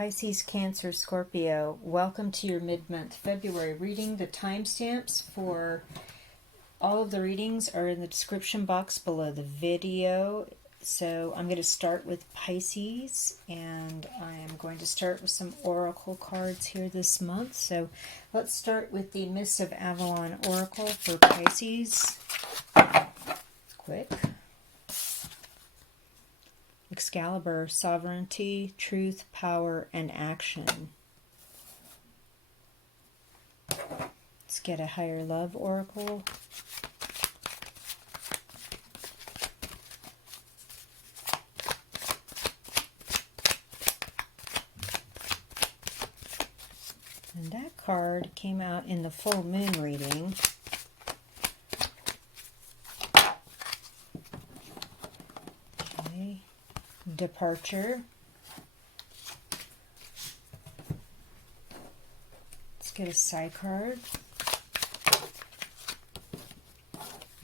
Pisces, Cancer, Scorpio, welcome to your mid-month February reading. The timestamps for all of the readings are in the description box below the video. So I'm going to start with Pisces, and I am going to start with some oracle cards here this month. So let's start with the Mists of Avalon Oracle for Pisces. Quick. Excalibur, sovereignty, truth, power, and action. Let's get a higher love oracle. And that card came out in the full moon reading. Okay. Departure. Let's get a side card.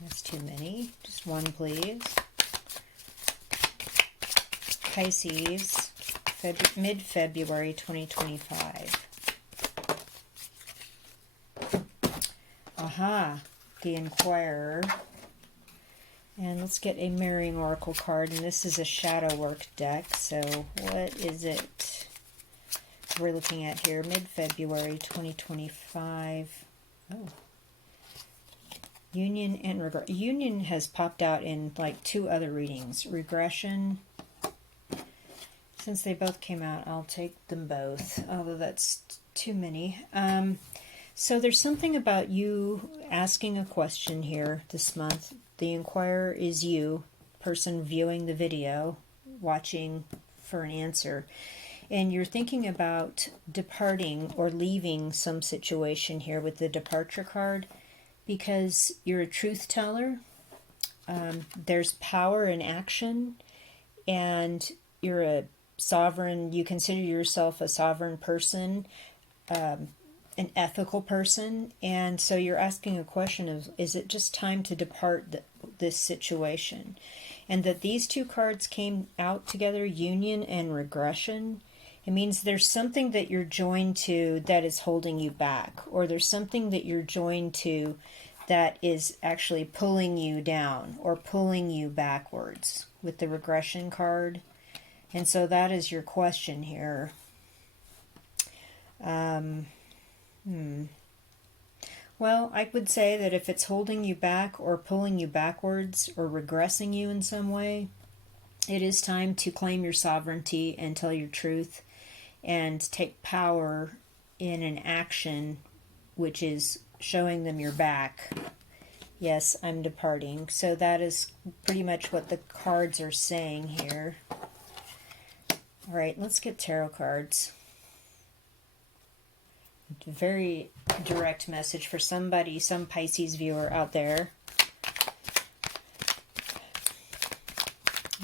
That's too many. Just one, please. Pisces, mid-February 2025. Aha, the Inquirer. And let's get a Mirroring Oracle card, and this is a shadow work deck, so what is it we're looking at here? Mid-February 2025. Oh. Union and regret. Union has popped out in like two other readings. Regression. Since they both came out, I'll take them both, although that's too many. So there's something about you asking a question here this month. The Inquirer is you, person viewing the video, watching for an answer. And you're thinking about departing or leaving some situation here with the Departure card because you're a truth teller. There's power in action, and you're a sovereign. You consider yourself a sovereign person, an ethical person, and so you're asking a question of, is it just time to depart this situation? And that these two cards came out together, union and regression, it means there's something that you're joined to that is holding you back, or there's something that you're joined to that is actually pulling you down or pulling you backwards with the regression card. And so that is your question here. Well, I would say that if it's holding you back or pulling you backwards or regressing you in some way, it is time to claim your sovereignty and tell your truth and take power in an action which is showing them your back. Yes, I'm departing. So that is pretty much what the cards are saying here. All right, let's get tarot cards. Very direct message for somebody, some Pisces viewer out there.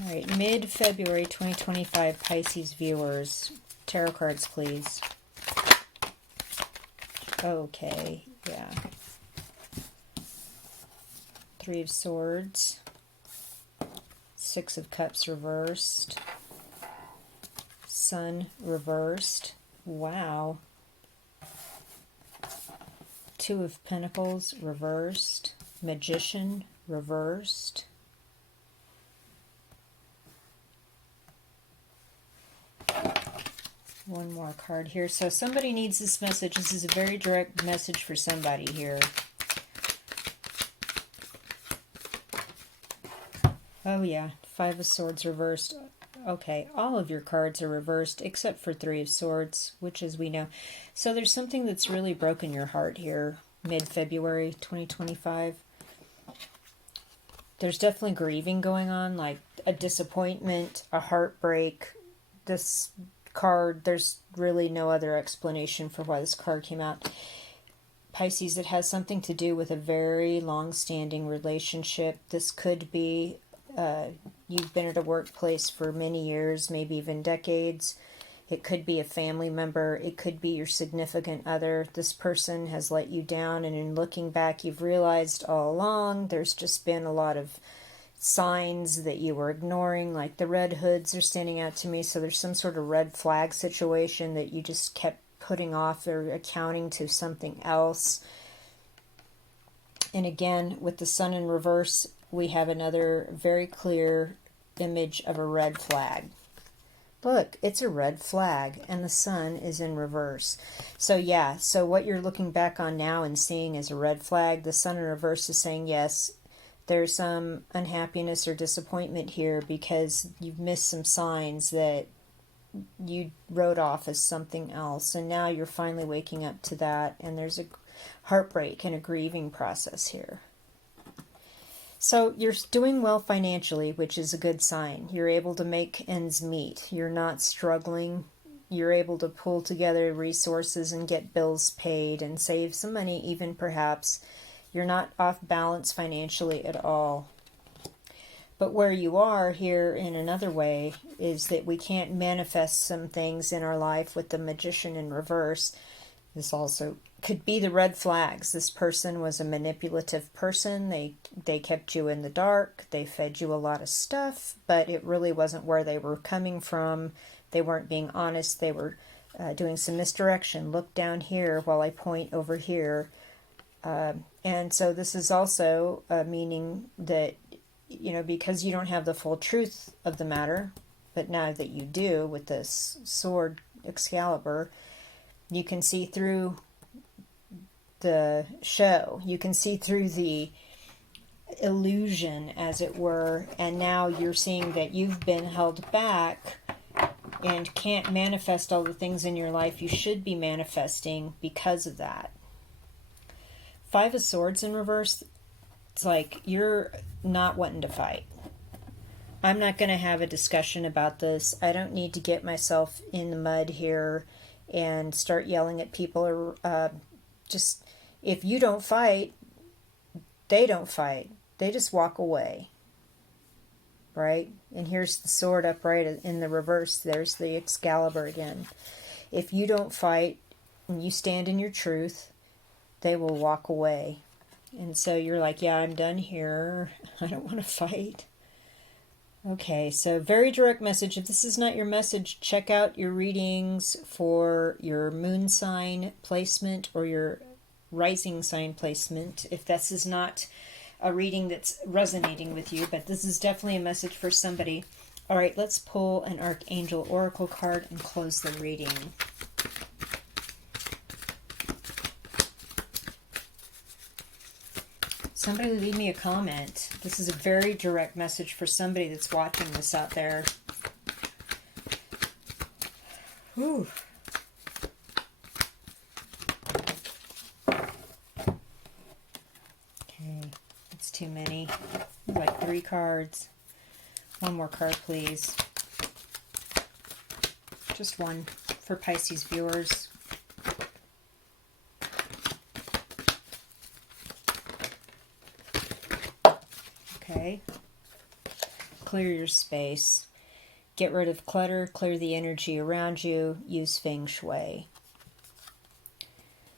All right, mid-February 2025 Pisces viewers. Tarot cards, please. Okay, yeah. Three of Swords. Six of Cups reversed. Sun reversed. Wow. Two of Pentacles reversed. Magician reversed. One more card here. So somebody needs this message. This is a very direct message for somebody here. Oh yeah, Five of Swords reversed. Okay, all of your cards are reversed except for Three of Swords, which as we know. So there's something that's really broken your heart here, mid-February 2025. There's definitely grieving going on, like a disappointment, a heartbreak. This card, there's really no other explanation for why this card came out. Pisces, it has something to do with a very long-standing relationship. This could be you've been at a workplace for many years, maybe even decades. It could be a family member. It could be your significant other. This person has let you down, and in looking back, you've realized all along there's just been a lot of signs that you were ignoring, like the red hoods are standing out to me. So there's some sort of red flag situation that you just kept putting off or accounting to something else. And again, with the sun in reverse, we have another very clear image of a red flag. Look, it's a red flag, and the sun is in reverse. So yeah, so what you're looking back on now and seeing as a red flag, the sun in reverse is saying, yes, there's some unhappiness or disappointment here because you've missed some signs that you wrote off as something else. And now you're finally waking up to that, and there's a heartbreak and a grieving process here. So you're doing well financially, which is a good sign. You're able to make ends meet. You're not struggling. You're able to pull together resources and get bills paid and save some money, even perhaps. You're not off balance financially at all. But where you are here in another way is that we can't manifest some things in our life with the Magician in reverse. This also could be the red flags. This person was a manipulative person. They kept you in the dark. They fed you a lot of stuff, but it really wasn't where they were coming from. They weren't being honest. They were doing some misdirection. Look down here while I point over here. And so this is also meaning that, you know, because you don't have the full truth of the matter, but now that you do with this sword Excalibur, you can see through the show. You can see through the illusion, as it were, and now you're seeing that you've been held back and can't manifest all the things in your life you should be manifesting because of that. Five of Swords in reverse, it's like you're not wanting to fight. I'm not going to have a discussion about this. I don't need to get myself in the mud here and start yelling at people, or just, if you don't fight, they don't fight. They just walk away, right? And here's the sword upright in the reverse. There's the Excalibur again. If you don't fight and you stand in your truth, they will walk away. And so you're like, yeah, I'm done here. I don't want to fight. Okay, so very direct message. If this is not your message, check out your readings for your moon sign placement or your rising sign placement. If this is not a reading that's resonating with you, but this is definitely a message for somebody. All right, let's pull an Archangel Oracle card and close the reading. Somebody leave me a comment. This is a very direct message for somebody that's watching this out there. Whew. Okay, that's too many. Like 3 cards. One more card, please. Just one for Pisces viewers. Okay. Clear your space. Get rid of clutter. Clear the energy around you. Use Feng Shui.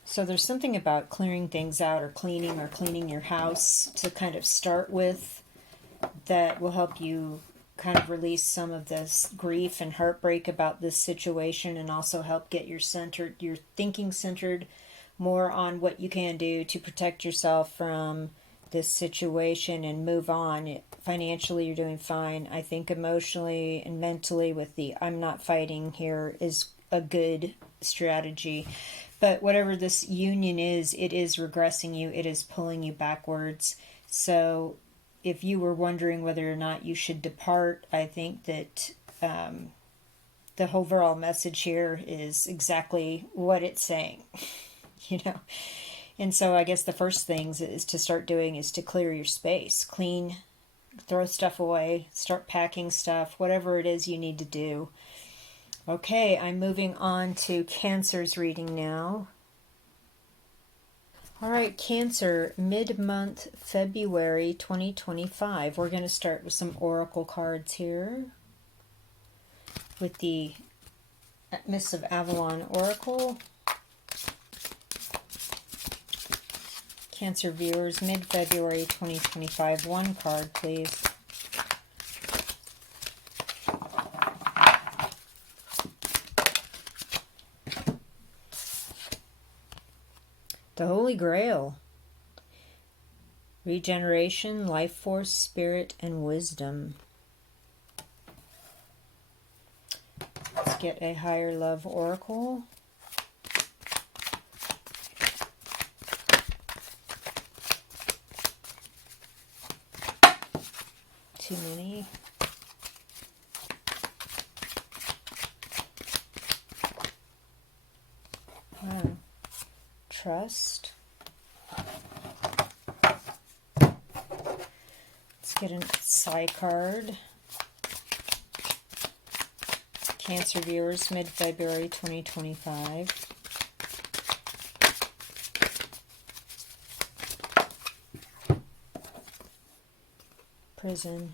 So there's something about clearing things out or cleaning your house to kind of start with that will help you kind of release some of this grief and heartbreak about this situation, and also help get your thinking centered more on what you can do to protect yourself from this situation and move on. Financially, you're doing fine. I think emotionally and mentally with the I'm not fighting here is a good strategy. But whatever this union is, it is regressing you. It is pulling you backwards. So if you were wondering whether or not you should depart, I think that the overall message here is exactly what it's saying, you know. And so I guess the first things is to start doing is to clear your space, clean, throw stuff away, start packing stuff, whatever it is you need to do. Okay, I'm moving on to Cancer's reading now. All right, Cancer, mid-month February 2025. We're going to start with some oracle cards here with the Miss of Avalon Oracle. Cancer viewers, mid-February 2025. One card, please. The Holy Grail. Regeneration, life force, spirit, and wisdom. Let's get a higher love oracle. Too many. Trust. Let's get a Psi card. Cancer viewers, mid-February 2025. Prison.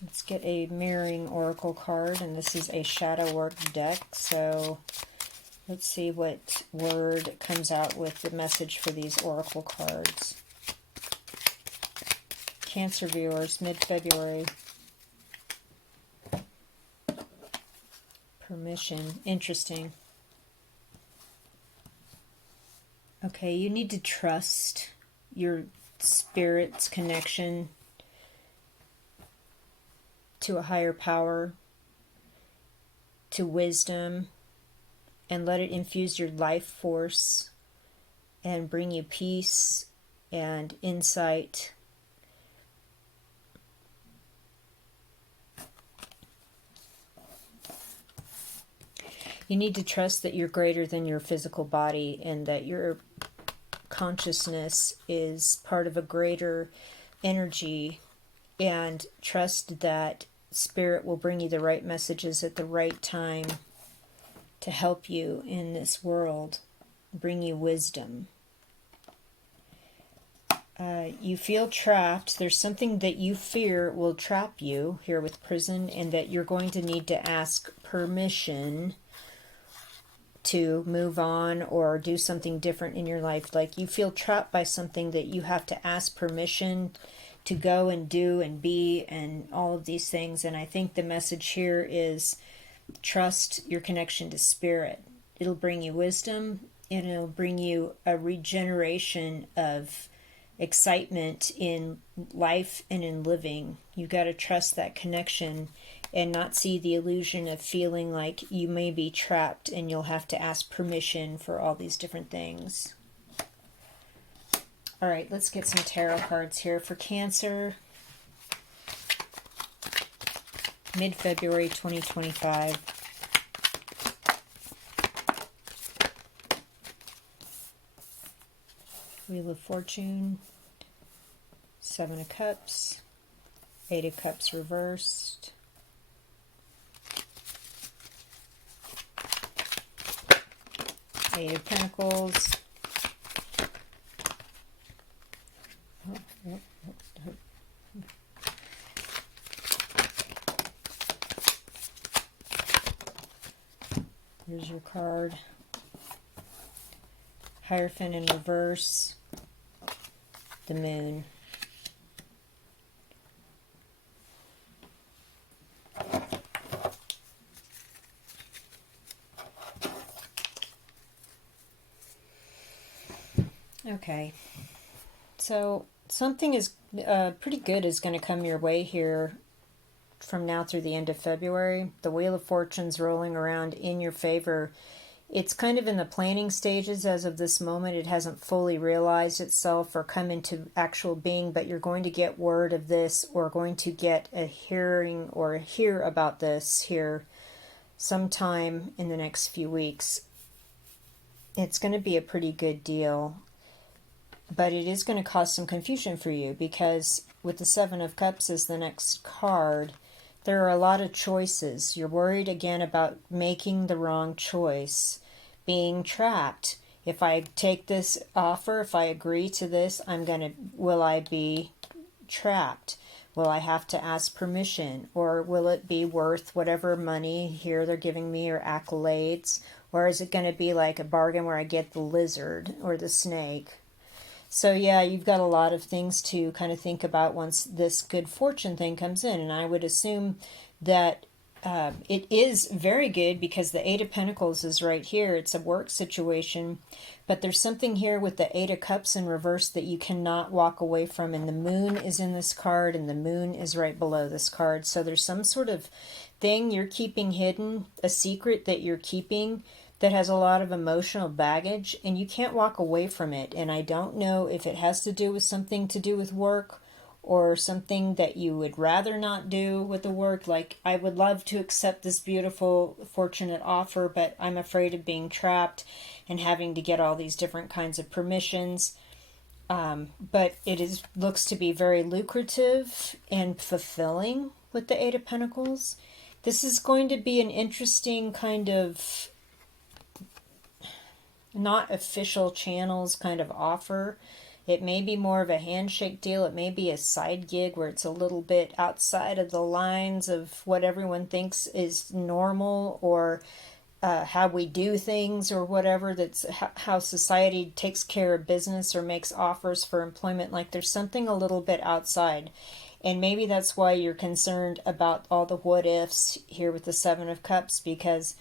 Let's get a mirroring oracle card, and this is a shadow work deck, so let's see what word comes out with the message for these oracle cards. Cancer viewers, mid-February. Permission. Interesting. Okay, you need to trust your spirit's connection to a higher power, to wisdom, and let it infuse your life force and bring you peace and insight. You need to trust that you're greater than your physical body and that your consciousness is part of a greater energy, and trust that Spirit will bring you the right messages at the right time to help you in this world, bring you wisdom. You feel trapped. There's something that you fear will trap you here with prison, and that you're going to need to ask permission to move on or do something different in your life. Like you feel trapped by something that you have to ask permission to go and do and be and all of these things. And I think the message here is trust your connection to Spirit. It'll bring you wisdom, and it'll bring you a regeneration of excitement in life and in living. You got to trust that connection and not see the illusion of feeling like you may be trapped and you'll have to ask permission for all these different things. All right, let's get some tarot cards here for Cancer. Mid-February 2025. Wheel of Fortune. Seven of Cups. Eight of Cups reversed. Eight of Pentacles. Here's your card. Hierophant in reverse. The Moon. Okay, so something is pretty good is going to come your way here from now through the end of February. The Wheel of Fortune's rolling around in your favor. It's kind of in the planning stages as of this moment. It hasn't fully realized itself or come into actual being, but you're going to get word of this, or going to get a hearing or hear about this here sometime in the next few weeks. It's going to be a pretty good deal. But it is going to cause some confusion for you, because with the Seven of Cups as the next card, there are a lot of choices. You're worried again about making the wrong choice, being trapped. If I take this offer, if I agree to this, will I be trapped? Will I have to ask permission? Or will it be worth whatever money here they're giving me or accolades? Or is it going to be like a bargain where I get the lizard or the snake? So yeah, you've got a lot of things to kind of think about once this good fortune thing comes in. And I would assume that it is very good because the Eight of Pentacles is right here. It's a work situation, but there's something here with the Eight of Cups in reverse that you cannot walk away from, and the moon is in this card, and the moon is right below this card. So there's some sort of thing you're keeping hidden, a secret that you're keeping that has a lot of emotional baggage, and you can't walk away from it. And I don't know if it has to do with something to do with work, or something that you would rather not do with the work. Like, I would love to accept this beautiful, fortunate offer, but I'm afraid of being trapped and having to get all these different kinds of permissions. But it looks to be very lucrative and fulfilling with the Eight of Pentacles. This is going to be an interesting kind of not official channels kind of offer. It may be more of a handshake deal. It may be a side gig where it's a little bit outside of the lines of what everyone thinks is normal, or how we do things, or whatever. That's how society takes care of business or makes offers for employment. Like, there's something a little bit outside. And maybe that's why you're concerned about all the what ifs here with the Seven of Cups, because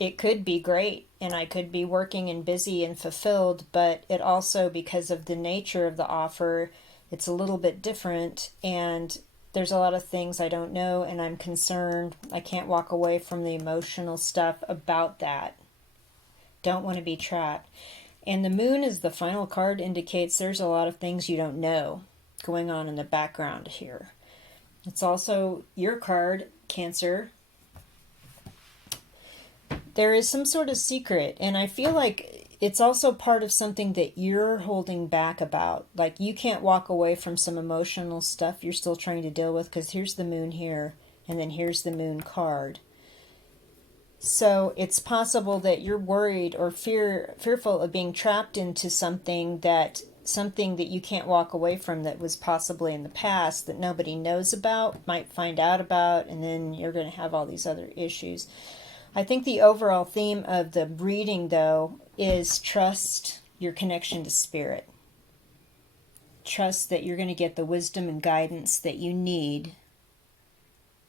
it could be great and I could be working and busy and fulfilled, but it also, because of the nature of the offer, it's a little bit different, and there's a lot of things I don't know, and I'm concerned. I can't walk away from the emotional stuff about that. Don't want to be trapped. And the moon is the final card, indicates there's a lot of things you don't know going on in the background here. It's also your card, Cancer. There is some sort of secret, and I feel like it's also part of something that you're holding back about. Like, you can't walk away from some emotional stuff you're still trying to deal with, because here's the moon here, and then here's the moon card. So it's possible that you're worried or fearful of being trapped into something that you can't walk away from, that was possibly in the past that nobody knows about, might find out about, and then you're going to have all these other issues. I think the overall theme of the reading, though, is trust your connection to spirit. Trust that you're going to get the wisdom and guidance that you need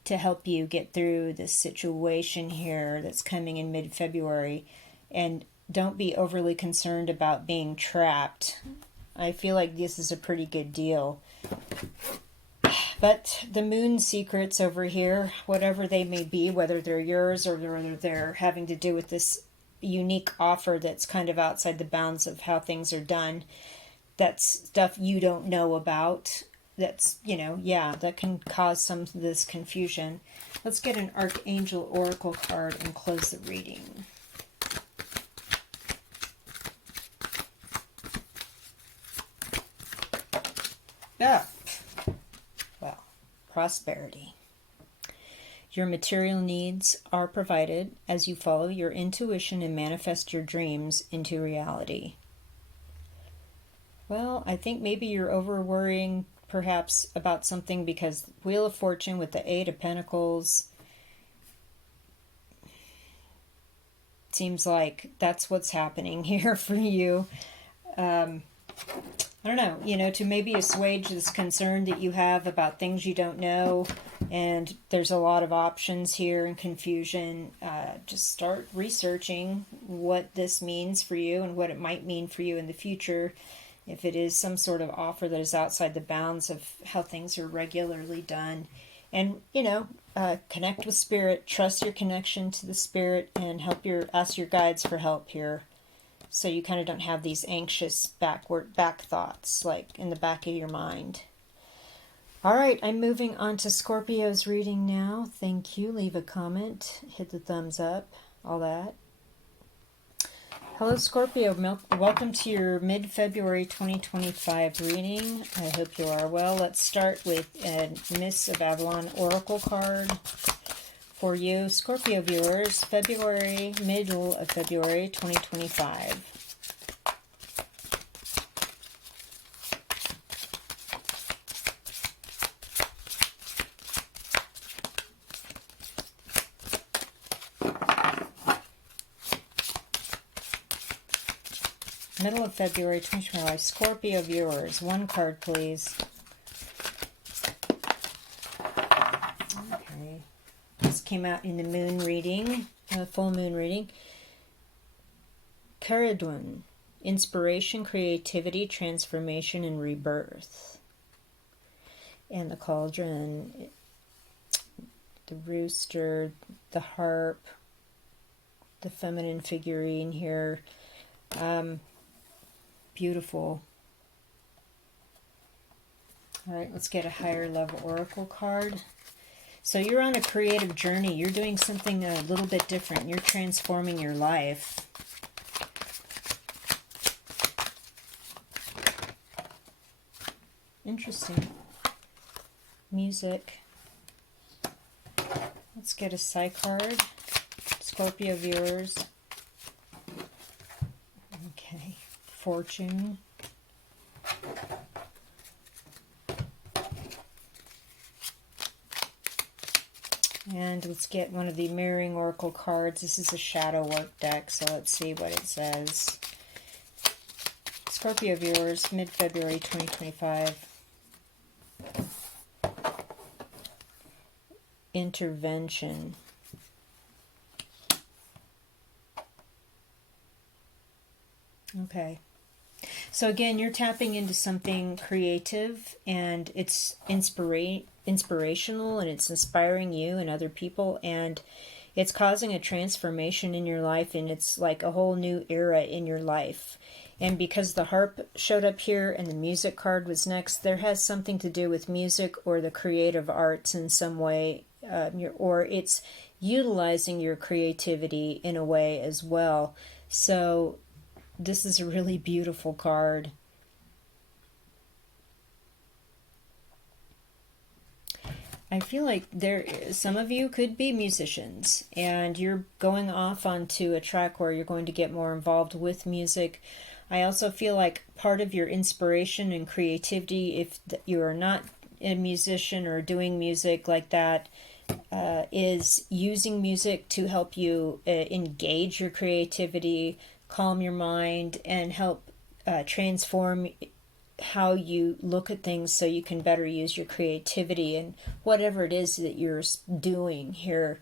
to help you get through this situation here that's coming in mid-February. And don't be overly concerned about being trapped. I feel like this is a pretty good deal. But the moon secrets over here, whatever they may be, whether they're yours or whether they're having to do with this unique offer that's kind of outside the bounds of how things are done, that's stuff you don't know about. That's, that can cause some of this confusion. Let's get an Archangel Oracle card and close the reading. Yeah. Prosperity. Your material needs are provided as you follow your intuition and manifest your dreams into reality. Well, I think maybe you're over worrying perhaps about something, because Wheel of Fortune with the Eight of Pentacles seems like that's what's happening here for you. I don't know, to maybe assuage this concern that you have about things you don't know, and there's a lot of options here and confusion. Just start researching what this means for you and what it might mean for you in the future, if it is some sort of offer that is outside the bounds of how things are regularly done. And, connect with spirit, trust your connection to the spirit, and ask your guides for help here. So you kind of don't have these anxious back thoughts, like in the back of your mind. All right, I'm moving on to Scorpio's reading now. Thank you. Leave a comment, hit the thumbs up, all that. Hello, Scorpio. Welcome to your mid-February 2025 reading. I hope you are well. Let's start with a Miss of Avalon Oracle card for you, Scorpio viewers, middle of February 2025. Middle of February 2025, Scorpio viewers, one card please. Okay. came out in the moon reading, full moon reading. Caradun, inspiration, creativity, transformation, and rebirth. And the cauldron, the rooster, the harp, the feminine figurine here. Beautiful. All right, let's get a higher level oracle card. So you're on a creative journey. You're doing something a little bit different. You're transforming your life. Interesting. Music. Let's get a side card. Scorpio viewers. Okay. Fortune. And let's get one of the mirroring oracle cards. This is a shadow work deck, so let's see what it says. Scorpio viewers, mid-February 2025. Intervention. Okay. So again, you're tapping into something creative, and it's inspirational, and it's inspiring you and other people, and it's causing a transformation in your life, and it's like a whole new era in your life. And because the harp showed up here and the music card was next, there has something to do with music or the creative arts in some way, or it's utilizing your creativity in a way as well. So this is a really beautiful card. I feel like some of you could be musicians, and you're going off onto a track where you're going to get more involved with music. I also feel like part of your inspiration and creativity, if you are not a musician or doing music like that, is using music to help you engage your creativity, calm your mind, and help transform how you look at things so you can better use your creativity and whatever it is that you're doing here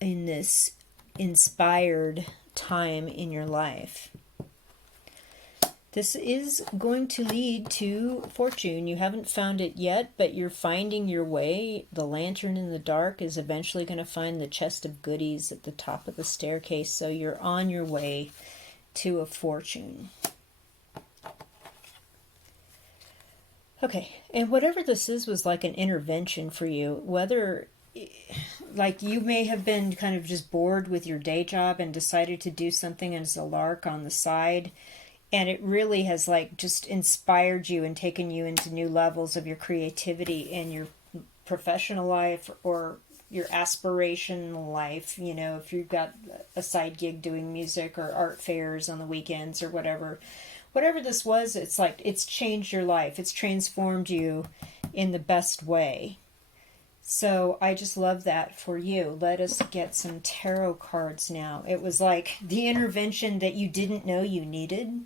in this inspired time in your life. This is going to lead to fortune. You haven't found it yet, but you're finding your way. The lantern in the dark is eventually going to find the chest of goodies at the top of the staircase, so you're on your way to a fortune. Okay, and whatever this is was like an intervention for you, whether like you may have been kind of just bored with your day job and decided to do something as a lark on the side, and it really has like just inspired you and taken you into new levels of your creativity in your professional life or your aspirational life. You know, if you've got a side gig doing music or art fairs on the weekends or whatever this was, it's like it's changed your life. It's transformed you in the best way. So I just love that for you. Let us get some tarot cards now. It was like the intervention that you didn't know you needed.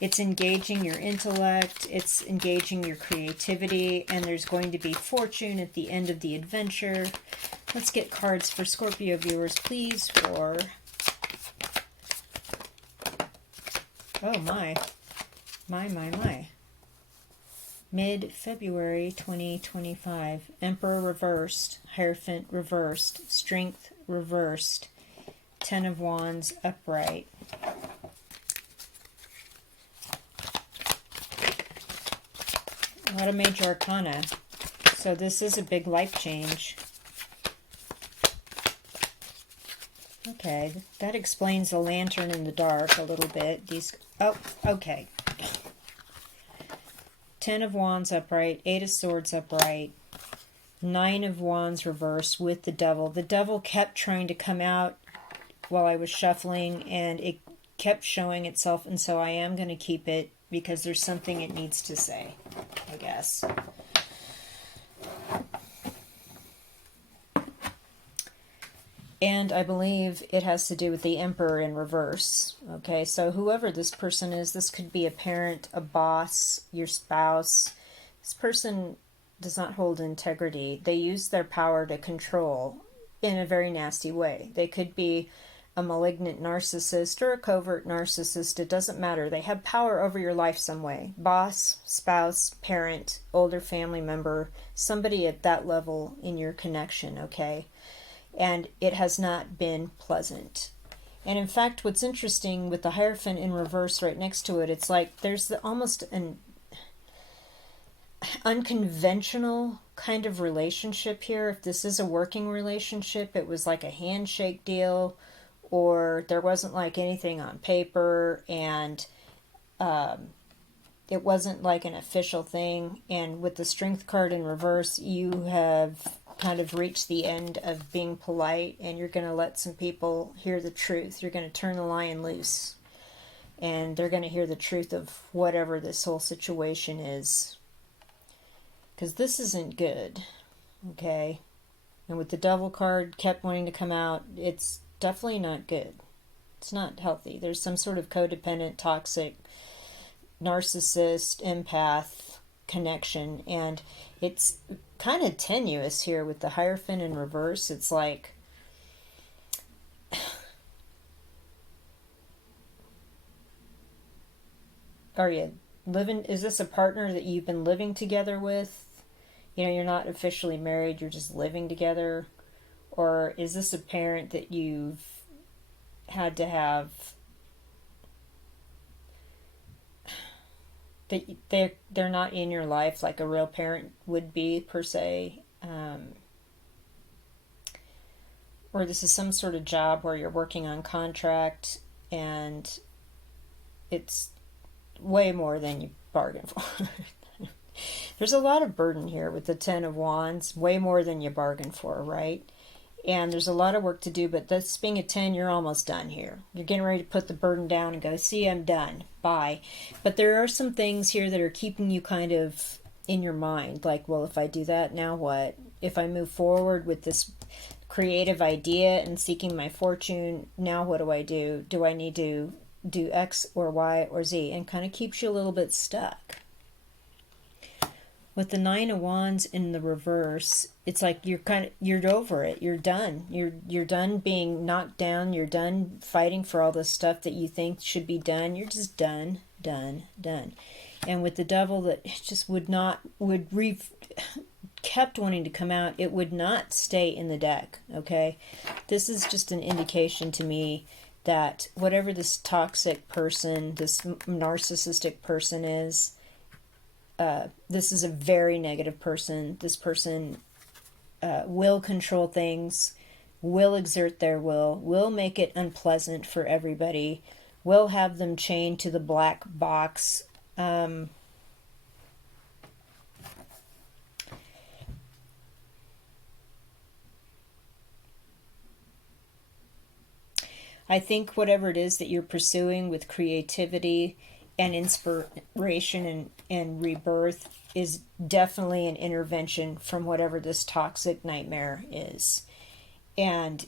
It's engaging your intellect, it's engaging your creativity, and there's going to be fortune at the end of the adventure. Let's get cards for Scorpio viewers, please, for... Oh my. My. Mid-February 2025. Emperor reversed, Hierophant reversed, Strength reversed, Ten of Wands upright. A lot of major arcana. So this is a big life change. Okay, that explains the lantern in the dark a little bit. Oh, okay. Ten of Wands upright, Eight of Swords upright, Nine of Wands reversed with the Devil. The Devil kept trying to come out while I was shuffling, and it kept showing itself, and so I am going to keep it because there's something it needs to say, I guess. And I believe it has to do with the Emperor in reverse. Okay, so whoever this person is, this could be a parent, a boss, your spouse. This person does not hold integrity. They use their power to control. in a very nasty way. They could be a malignant narcissist or a covert narcissist. It doesn't matter. They have power over your life some way. Boss, spouse, parent, older family member, somebody at that level in your connection, okay? And it has not been pleasant. And in fact, what's interesting with the Hierophant in reverse right next to it, it's like there's almost an unconventional kind of relationship here. If this is a working relationship, it was like a handshake deal, or there wasn't like anything on paper, and it wasn't like an official thing. And with the Strength card in reverse, you have kind of reached the end of being polite, and you're going to let some people hear the truth. You're going to turn the lion loose, and they're going to hear the truth of whatever this whole situation is, because this isn't good, okay? And with the Devil card kept wanting to come out, it's definitely not good. It's not healthy. There's some sort of codependent, toxic, narcissist, empath connection, and it's kind of tenuous here with the Hierophant in reverse. It's like, are you living, is this a partner that you've been living together with? You know, you're not officially married, you're just living together. Or is this a parent that you've had to have, that they're not in your life like a real parent would be, per se? Or this is some sort of job where you're working on contract and it's way more than you bargained for. There's a lot of burden here with the Ten of Wands, way more than you bargained for, right? And there's a lot of work to do, but this being a 10, you're almost done here. You're getting ready to put the burden down and go, see, I'm done. Bye. But there are some things here that are keeping you kind of in your mind. Like, well, if I do that, now what? If I move forward with this creative idea and seeking my fortune, now what do I do? Do I need to do X or Y or Z? And kind of keeps you a little bit stuck. With the Nine of Wands in the reverse, it's like you're over it. You're done. You're done being knocked down. You're done fighting for all the stuff that you think should be done. You're just done. And with the Devil, that just kept wanting to come out, it would not stay in the deck, okay? This is just an indication to me that whatever this toxic person, this narcissistic person is, this is a very negative person. This person will control things, will exert their will make it unpleasant for everybody, will have them chained to the black box. I think whatever it is that you're pursuing with creativity and inspiration and rebirth is definitely an intervention from whatever this toxic nightmare is. And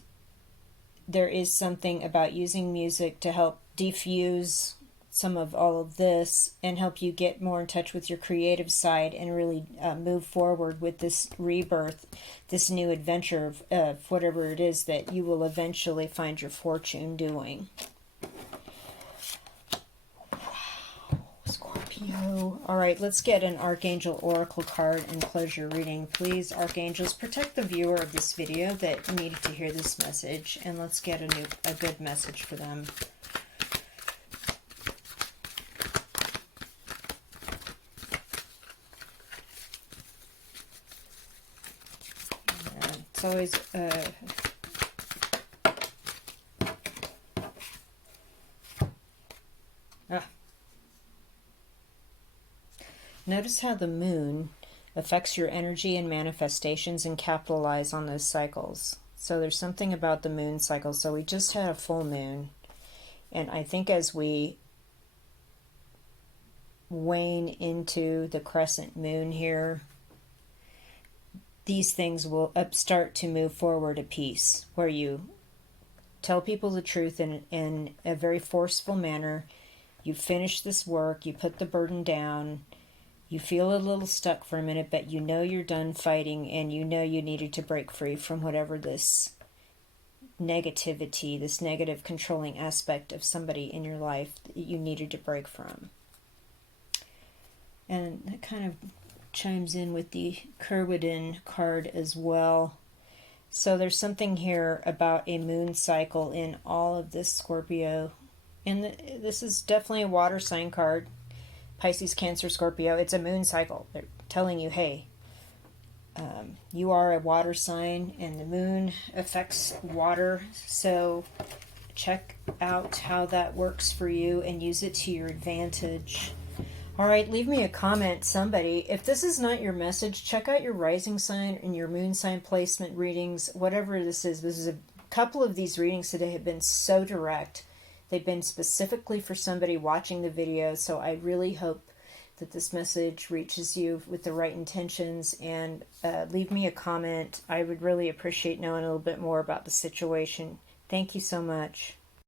there is something about using music to help diffuse some of all of this and help you get more in touch with your creative side and really move forward with this rebirth, this new adventure of whatever it is that you will eventually find your fortune doing. All right, let's get an Archangel Oracle card and close your reading. Please, Archangels, protect the viewer of this video that needed to hear this message, and let's get a good message for them. It's always... Notice how the moon affects your energy and manifestations, and capitalize on those cycles. So there's something about the moon cycle. So we just had a full moon. And I think as we wane into the crescent moon here, these things will start to move forward a piece, where you tell people the truth in a very forceful manner. You finish this work, you put the burden down. You feel a little stuck for a minute, but you know you're done fighting, and you know you needed to break free from whatever this negativity, this negative controlling aspect of somebody in your life that you needed to break from. And that kind of chimes in with the Kerwin card as well. So there's something here about a moon cycle in all of this, Scorpio. And this is definitely a water sign card. Pisces, Cancer, Scorpio. It's a moon cycle. They're telling you, hey, you are a water sign and the moon affects water. So check out how that works for you and use it to your advantage. All right, leave me a comment, somebody. If this is not your message, check out your rising sign and your moon sign placement readings, whatever this is. This is a couple of these readings today have been so direct. They've been specifically for somebody watching the video, so I really hope that this message reaches you with the right intentions, and leave me a comment. I would really appreciate knowing a little bit more about the situation. Thank you so much.